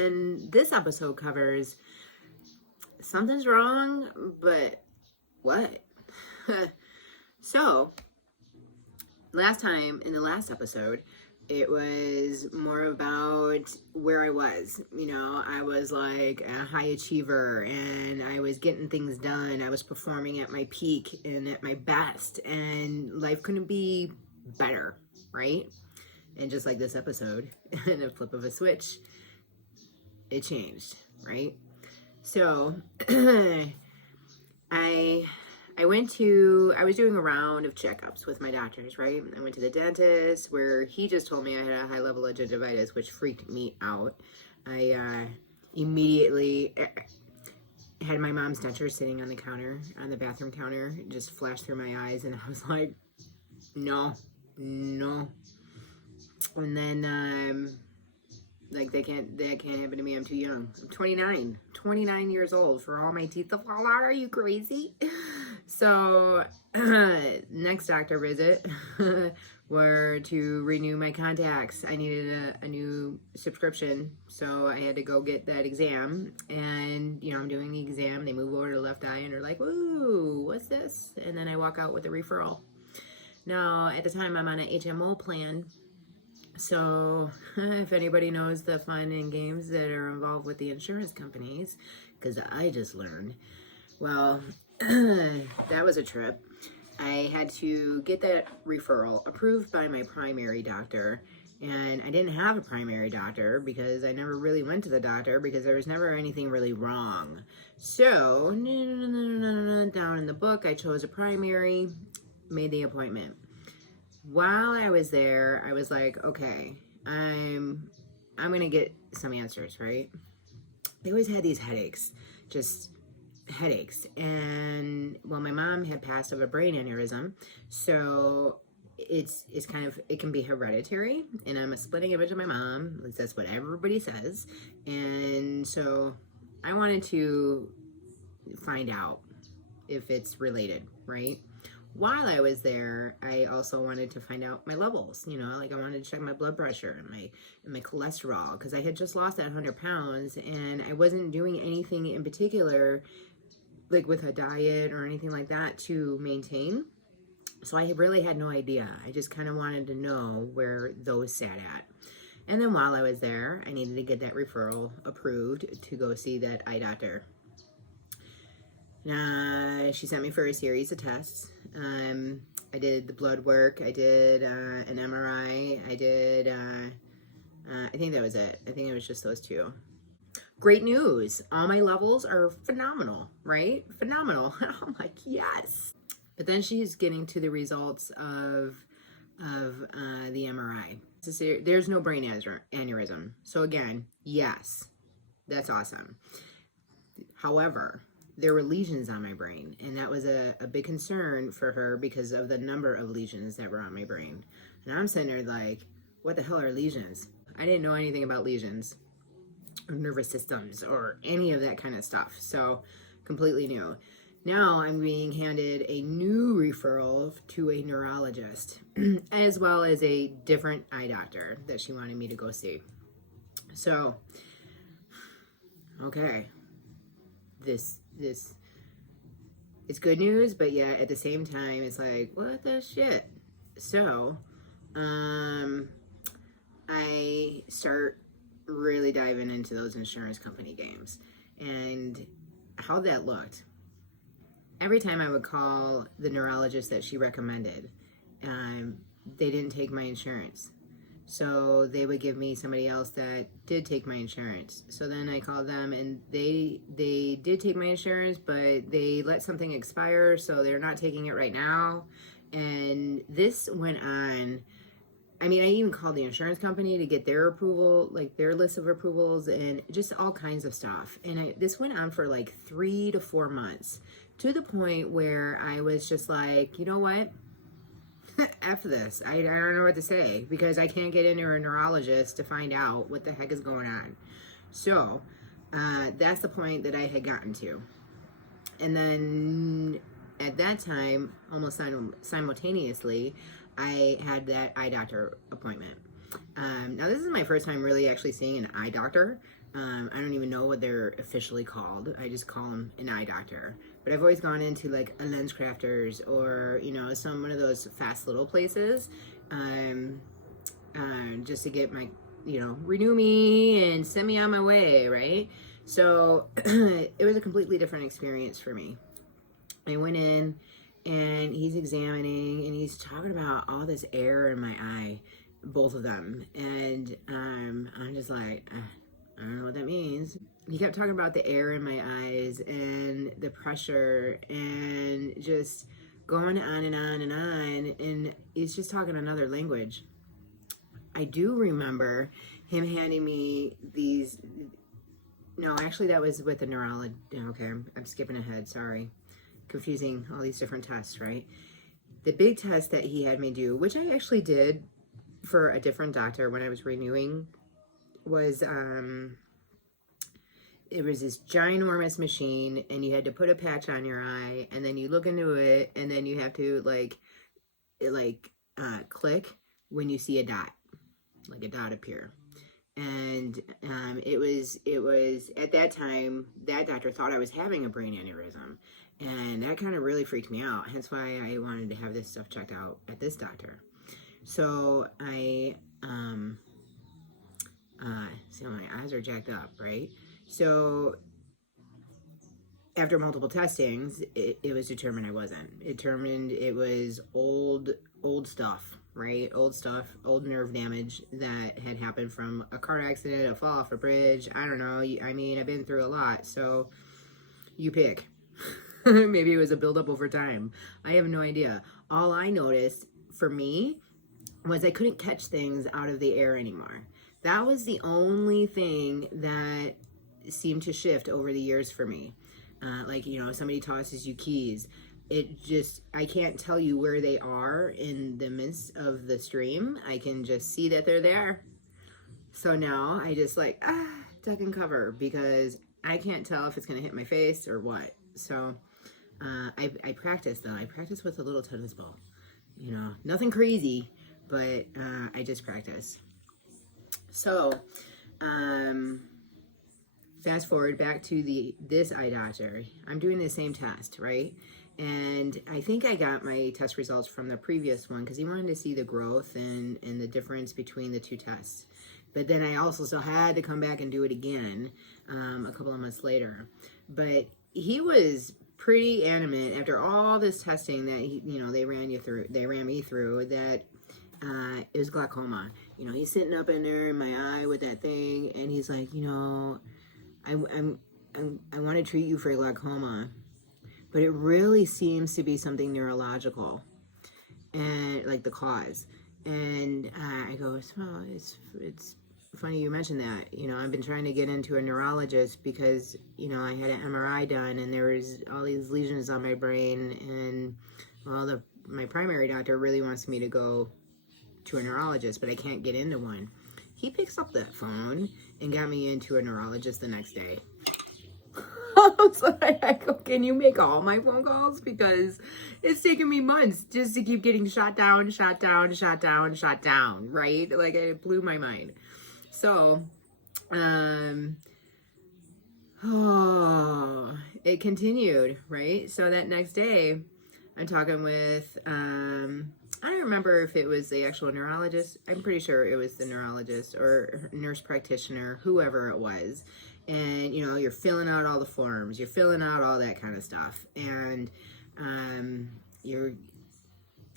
And this episode covers something's wrong, but what? So, in the last episode, it was more about where I was. I was like a high achiever and I was getting things done. I was performing at my peak and at my best, and life couldn't be better, right? And just like this episode, in a flip of a switch, it changed, right? So I was doing a round of checkups with my doctors, right? I went to the dentist where he just told me I had a high level of gingivitis, which freaked me out. I immediately had my mom's denture sitting on the bathroom counter, just flashed through my eyes, and I was like, no. And then, like, that can't happen to me. I'm too young. I'm 29 years old for all my teeth to fall out. Are you crazy? So, next doctor visit were to renew my contacts. I needed a new subscription, so I had to go get that exam. And, I'm doing the exam. They move over to the left eye and they're like, "Ooh, what's this?" And then I walk out with a referral. Now, at the time, I'm on an HMO plan. So if anybody knows the fun and games that are involved with the insurance companies, because I just learned, well, that was a trip. I had to get that referral approved by my primary doctor, and I didn't have a primary doctor because I never really went to the doctor because there was never anything really wrong. So down in the book, I chose a primary, made the appointment. While I was there, I was like, okay, I'm gonna get some answers, right? I always had these headaches, just headaches. And well, my mom had passed of a brain aneurysm, so it can be hereditary, and I'm a splitting image of my mom. At least that's what everybody says. And so I wanted to find out if it's related, right? While I was there, I also wanted to find out my levels, like I wanted to check my blood pressure and my cholesterol, because I had just lost that 100 pounds and I wasn't doing anything in particular, like with a diet or anything like that, to maintain. So I really had no idea. I just kind of wanted to know where those sat at. And then while I was there, I needed to get that referral approved to go see that eye doctor. She sent me for a series of tests. I did the blood work. I did an MRI. I did, I think that was it. I think it was just those two. Great news. All my levels are phenomenal, right? Phenomenal. I'm like, yes. But then she's getting to the results of the MRI. There's no brain aneurysm. So again, yes, that's awesome. However, there were lesions on my brain, and that was a big concern for her because of the number of lesions that were on my brain. And I'm sitting there like, what the hell are lesions? I didn't know anything about lesions or nervous systems or any of that kind of stuff. So completely new. Now I'm being handed a new referral to a neurologist, as well as a different eye doctor that she wanted me to go see. So, okay, this it's good news, but yeah, at the same time, it's like, what the shit? So, I start really diving into those insurance company games and how that looked. Every time I would call the neurologist that she recommended, they didn't take my insurance. So they would give me somebody else that did take my insurance. So then I called them and they did take my insurance, but they let something expire, so they're not taking it right now. And this went on. I mean, I even called the insurance company to get their approval, like their list of approvals and just all kinds of stuff. And this went on for like 3 to 4 months, to the point where I was just like, you know what? F this. I don't know what to say because I can't get into a neurologist to find out what the heck is going on. So that's the point that I had gotten to. And then at that time, almost simultaneously, I had that eye doctor appointment. Now, this is my first time really actually seeing an eye doctor. I don't even know what they're officially called. I just call them an eye doctor. But I've always gone into like a lens crafters or, you know, one of those fast little places, just to get my, you know, renew me and send me on my way, right? So it was a completely different experience for me. I went in and he's examining and he's talking about all this air in my eye, both of them. And I'm just like, I don't know what that means. He kept talking about the air in my eyes and the pressure and just going on and on and on. And he's just talking another language. I do remember him handing me these. No, actually, that was with the neurologist. Okay, I'm skipping ahead. Sorry. Confusing all these different tests, right? The big test that he had me do, which I actually did for a different doctor when I was renewing, was it was this ginormous machine, and you had to put a patch on your eye, and then you look into it, and then you have to click when you see a dot, like a dot appear. And it was at that time that doctor thought I was having a brain aneurysm, and that kind of really freaked me out. Hence why I wanted to have this stuff checked out at this doctor. So I see, my eyes are jacked up, right? So after multiple testings, it was determined I wasn't. It determined it was old stuff, right? Old stuff, old nerve damage that had happened from a car accident, a fall off a bridge. I don't know. I mean, I've been through a lot, so you pick. Maybe it was a buildup over time. I have no idea. All I noticed for me was I couldn't catch things out of the air anymore. That was the only thing that seemed to shift over the years for me. Like, you know, somebody tosses you keys. I can't tell you where they are in the midst of the stream. I can just see that they're there. So now I just duck and cover because I can't tell if it's going to hit my face or what. So I practice though. I practice with a little tennis ball. You know, nothing crazy, but I just practice. So, fast forward back to this eye doctor. I'm doing the same test, right? And I think I got my test results from the previous one because he wanted to see the growth and the difference between the two tests. But then I also still had to come back and do it again a couple of months later. But he was pretty adamant after all this testing that they ran me through that it was glaucoma. You know, he's sitting up in there in my eye with that thing, and he's like, you know, I want to treat you for glaucoma, but it really seems to be something neurological, and like the cause. And I go, well, it's funny you mentioned that. You know, I've been trying to get into a neurologist because, you know, I had an MRI done, and there was all these lesions on my brain, and well, my primary doctor really wants me to go to a neurologist, but I can't get into one. He picks up that phone and got me into a neurologist the next day. I was like, I go, can you make all my phone calls? Because it's taken me months just to keep getting shot down, right? Like, it blew my mind. So, it continued, right? So that next day, I'm talking with, I don't remember if it was the actual neurologist. I'm pretty sure it was the neurologist or nurse practitioner, whoever it was. And, you know, you're filling out all the forms. You're filling out all that kind of stuff. And you're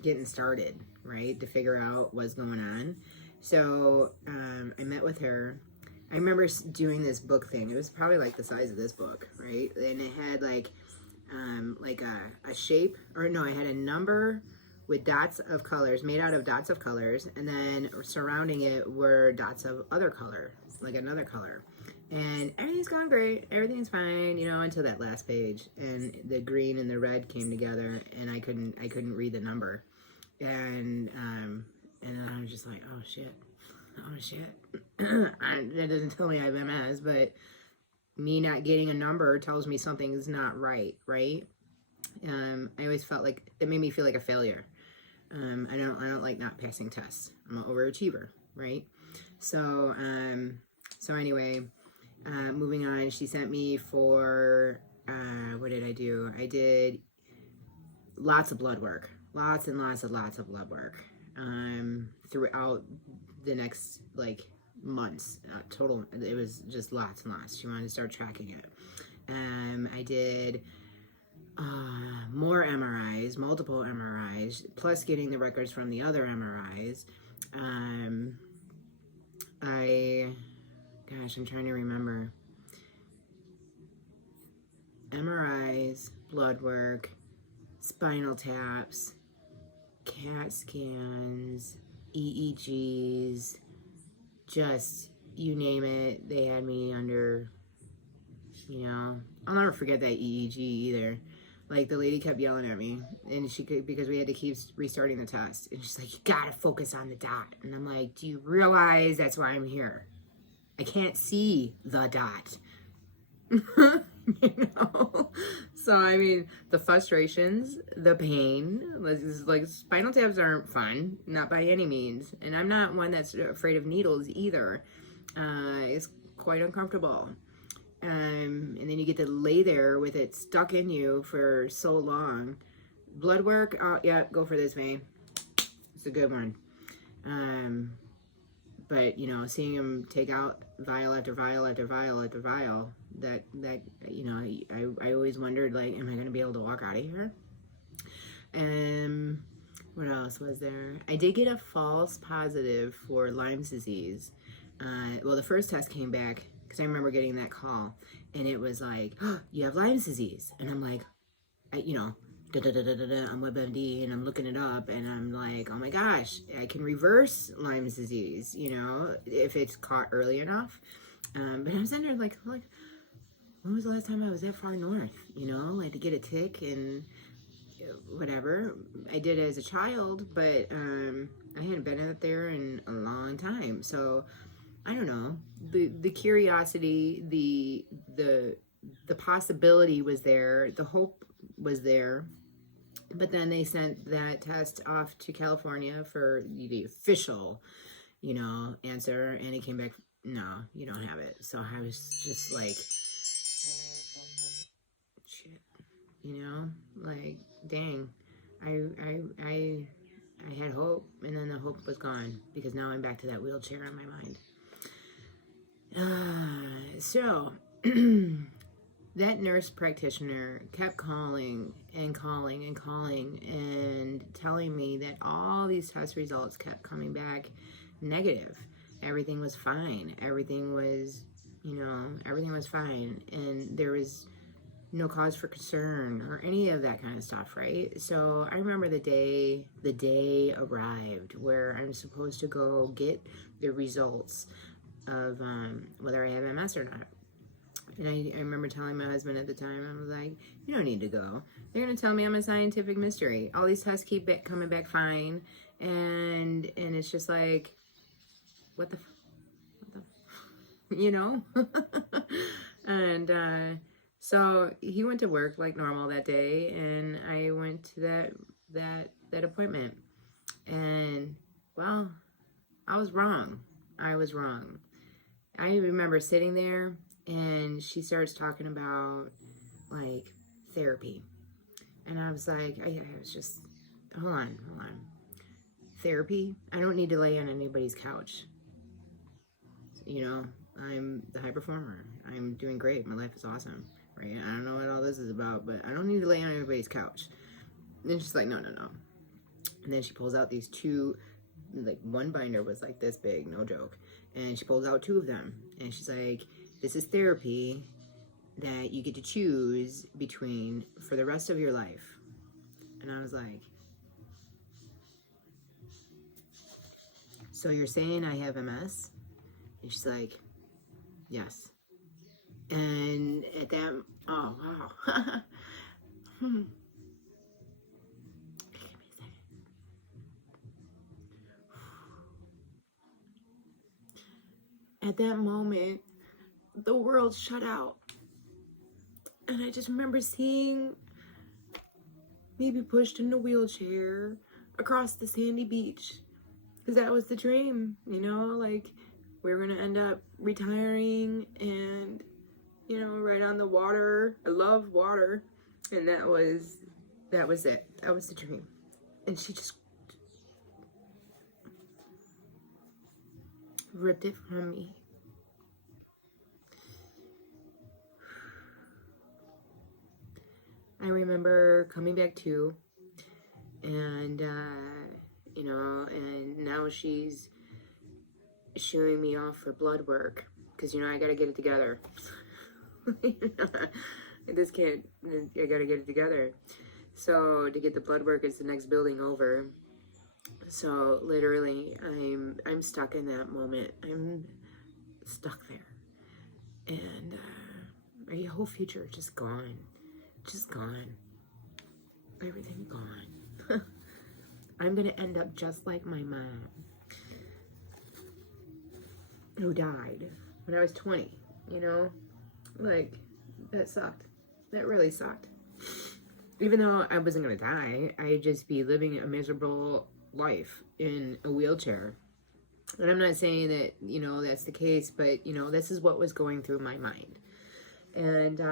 getting started, right, to figure out what's going on. So I met with her. I remember doing this book thing. It was probably like the size of this book, right? And it had like a shape, or no, I had a number with dots of colors, made out of dots of colors, and then surrounding it were dots of other color, like another color. And everything's going great, everything's fine, you know, until that last page, and the green and the red came together, and I couldn't read the number, and then I was just like, oh shit, that doesn't tell me I have MS, but me not getting a number tells me something's not right? I always felt like it made me feel like a failure. I don't like not passing tests. I'm an overachiever, right? So anyway, Moving on, she sent me for, what did I do? I did lots of blood work. Lots and lots of blood work. Throughout the next, like, months. Total, it was just lots and lots. She wanted to start tracking it. I did more MRIs, multiple MRIs, plus getting the records from the other MRIs. Gosh, I'm trying to remember. MRIs, blood work, spinal taps, CAT scans, EEGs, just you name it, they had me under, I'll never forget that EEG either. Like, the lady kept yelling at me, and she could, because we had to keep restarting the test, and she's like, you gotta focus on the dot. And I'm like, do you realize that's why I'm here? I can't see the dot. So I mean, the frustrations, the pain, like spinal taps aren't fun, not by any means, and I'm not one that's afraid of needles either. It's quite uncomfortable, and then you get to lay there with it stuck in you for so long. Blood work, yeah, go for this, May. It's a good one. But seeing him take out vial after vial after vial after vial, that I always wondered, like, am I going to be able to walk out of here? What else was there? I did get a false positive for Lyme's disease. Well, the first test came back, because I remember getting that call, and it was like, oh, you have Lyme's disease. And I'm like, I'm WebMD, and I'm looking it up, and I'm like, oh my gosh, I can reverse Lyme's disease, if it's caught early enough. But I was wondering, like, when was the last time I was that far north, like to get a tick and whatever. I did it as a child, but I hadn't been out there in a long time. So I don't know. The curiosity, the possibility was there, the hope was there. But then they sent that test off to California for the official, answer, and it came back, no, you don't have it. So I was just like, shit, like, dang, I had hope, and then the hope was gone, because now I'm back to that wheelchair in my mind. So that nurse practitioner kept calling and calling and calling and telling me that all these test results kept coming back negative. Everything was fine. Everything was fine. And there was no cause for concern or any of that kind of stuff, right? So I remember the day arrived where I'm supposed to go get the results of whether I have MS or not. And I remember telling my husband at the time, I was like, you don't need to go. They're going to tell me I'm a scientific mystery. All these tests keep coming back fine. And it's just like, what the And so he went to work like normal that day, and I went to that appointment. And, well, I was wrong. I remember sitting there, and she starts talking about, like, therapy. And I was like, I was just, hold on. Therapy? I don't need to lay on anybody's couch. I'm the high performer. I'm doing great. My life is awesome, right? I don't know what all this is about, but I don't need to lay on anybody's couch. And she's like, no. And then she pulls out these two, like, one binder was like this big, no joke. And she pulls out two of them. And she's like, this is therapy that you get to choose between for the rest of your life. And I was like, so you're saying I have MS? And she's like, yes. And at that, oh, wow. Give me a second. At that moment, the world shut out. And I just remember seeing me be pushed in a wheelchair across the sandy beach. Because that was the dream, like, we were going to end up retiring and, you know, right on the water. I love water. And that was it. That was the dream. And she just ripped it from me. I remember coming back to, and, you know, and now she's shooing me off for blood work. Because, you know, I gotta get it together. I just can't, I gotta get it together. So, to get the blood work, it's the next building over. So, literally, I'm stuck in that moment. I'm stuck there. And, my whole future just gone. Just gone. Everything gone. I'm gonna end up just like my mom, who died when I was 20, you know? Like, that sucked. That really sucked. Even though I wasn't gonna die, I'd just be living a miserable life in a wheelchair. And I'm not saying that, you know, that's the case, but, you know, this is what was going through my mind. And,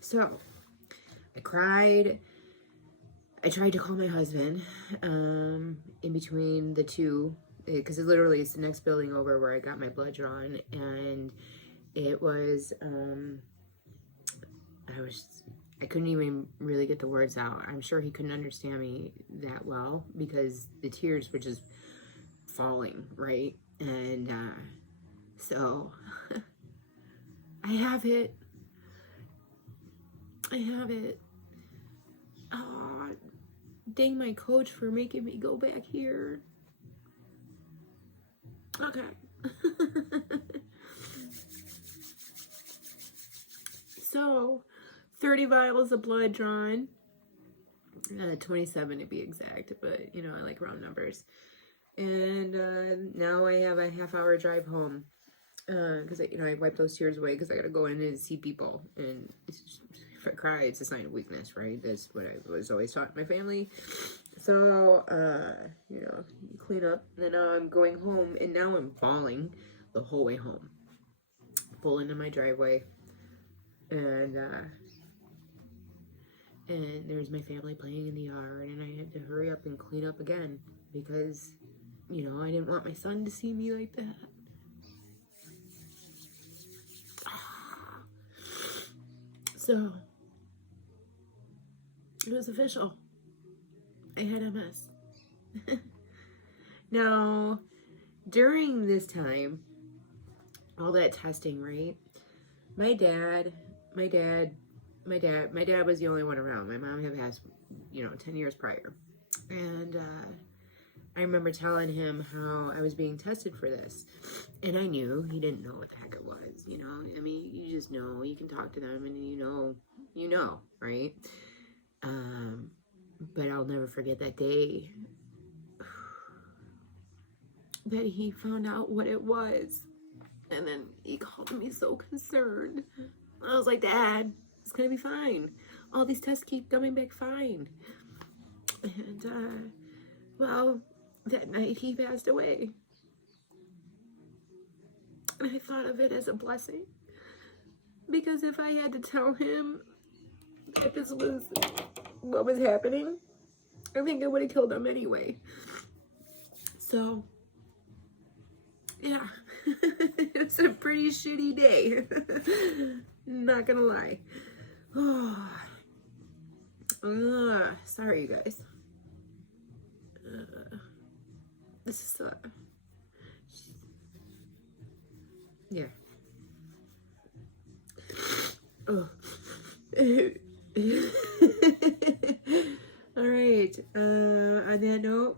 so, I cried. I tried to call my husband, in between the two, because it literally is the next building over where I got my blood drawn, and it was, I couldn't even really get the words out. I'm sure he couldn't understand me that well, because the tears were just falling, right? And, so, I have it. I have it. Oh, dang my coach for making me go back here. Okay. So, 30 vials of blood drawn. 27 to be exact, but, you know, I like round numbers. And now I have a half-hour drive home. Because, you know, I wiped those tears away because I got to go in and see people. And if I cry, it's a sign of weakness, right? That's what I was always taught in my family. So, you know, clean up. And then now I'm going home, and now I'm bawling the whole way home. Pull into my driveway. And there's my family playing in the yard, and I had to hurry up and clean up again because, you know, I didn't want my son to see me like that. So, it was official. I had MS. Now, during this time, all that testing, right? My dad was the only one around. My mom had passed, you know, 10 years prior. And I remember telling him how I was being tested for this. And I knew he didn't know what the heck it was, you know? I mean, you just know. You can talk to them and you know, right? But I'll never forget that day that he found out what it was. And then he called me so concerned. I was like, Dad, it's gonna be fine. All these tests keep coming back fine. And, well, that night he passed away. And I thought of it as a blessing. Because if I had to tell him that this was what was happening, I think I would have killed him anyway. So, yeah. It was a pretty shitty day. Not gonna lie. Sorry, you guys. This is, yeah. Oh. All right. On that note,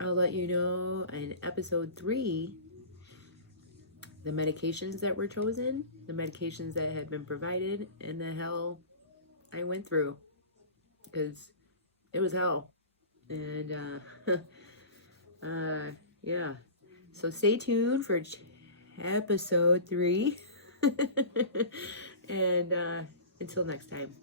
I'll let you know in episode 3 the medications that were chosen, the medications that had been provided, and the hell I went through, because it was hell. And yeah, so stay tuned for episode 3. And until next time.